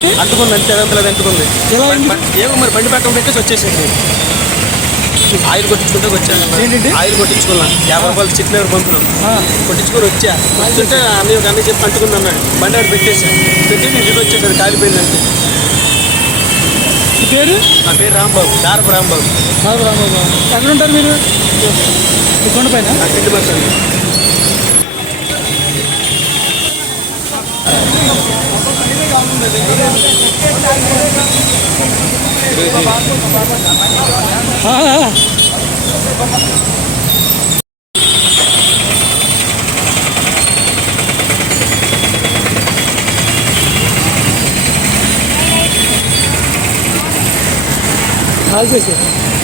అంటుకుంది అంతే అదంతా అంటుకుంది ఏమో మరి బండి పక్కన పెట్టేసి వచ్చేసింది ఆయిల్ కొట్టించుకుంటే వచ్చాను? ఆయిల్ కొట్టించుకున్నాను యాభై రూపాయలు చిట్లు ఆ, కొట్టించుకొని వచ్చా. వస్తుంటే అన్నీ ఒక అన్నీ చెప్పి అంటుకుంది అన్నాడు. బండి ఆడ పెట్టేసా. పెట్టి నేను ఇంటికి వచ్చేది అది కాలిపోయిందంటే. పేరు? నా పేరు రాంబాబు. దారపు రాంబాబు. బాబు రాంబాబు. ఎక్కడ ఉంటారు మీరు ఈ కొండ పైన నా 아. 잘 됐어요.